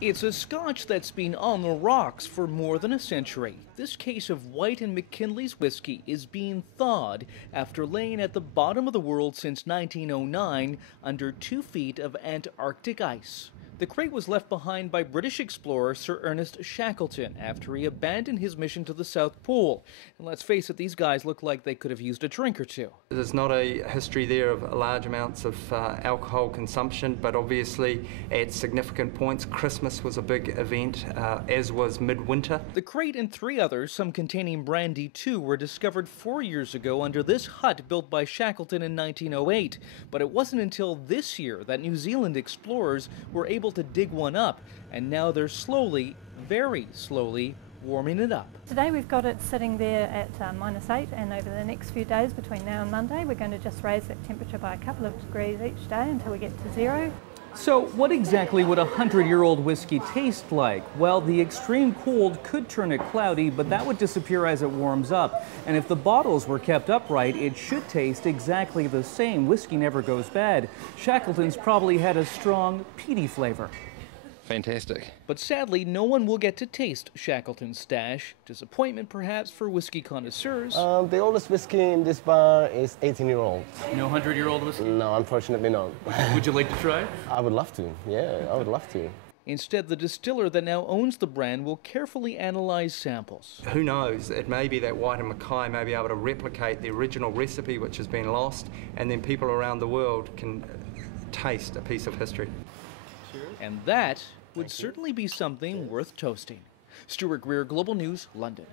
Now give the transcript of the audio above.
It's a scotch that's been on the rocks for more than a century. This case of White and McKinley's whiskey is being thawed after laying at the bottom of the world since 1909 under 2 feet of Antarctic ice. The crate was left behind by British explorer Sir Ernest Shackleton after he abandoned his mission to the South Pole. And let's face it, these guys look like they could have used a drink or two. There's not a history there of large amounts of alcohol consumption, but obviously at significant points, Christmas was a big event, as was midwinter. The crate and 3 others, some containing brandy too, were discovered 4 years ago under this hut built by Shackleton in 1908. But it wasn't until this year that New Zealand explorers were able to dig one up, and now they're slowly, very slowly, warming it up. Today we've got it sitting there at -8, and over the next few days between now and Monday we're going to just raise that temperature by a couple of degrees each day until we get to 0. So what exactly would a 100-year-old whiskey taste like? Well, the extreme cold could turn it cloudy, but that would disappear as it warms up. And if the bottles were kept upright, it should taste exactly the same. Whiskey never goes bad. Shackleton's probably had a strong, peaty flavor. Fantastic. But sadly, no one will get to taste Shackleton's stash. Disappointment, perhaps, for whiskey connoisseurs. The oldest whiskey in this bar is 18-year-old. No 100-year-old whiskey? No, unfortunately not. Would you like to try? I would love to, yeah, I would love to. Instead, the distiller that now owns the brand will carefully analyze samples. Who knows, it may be that White and Mackay may be able to replicate the original recipe which has been lost, and then people around the world can taste a piece of history. And that would certainly be something worth toasting. Stuart Greer, Global News, London.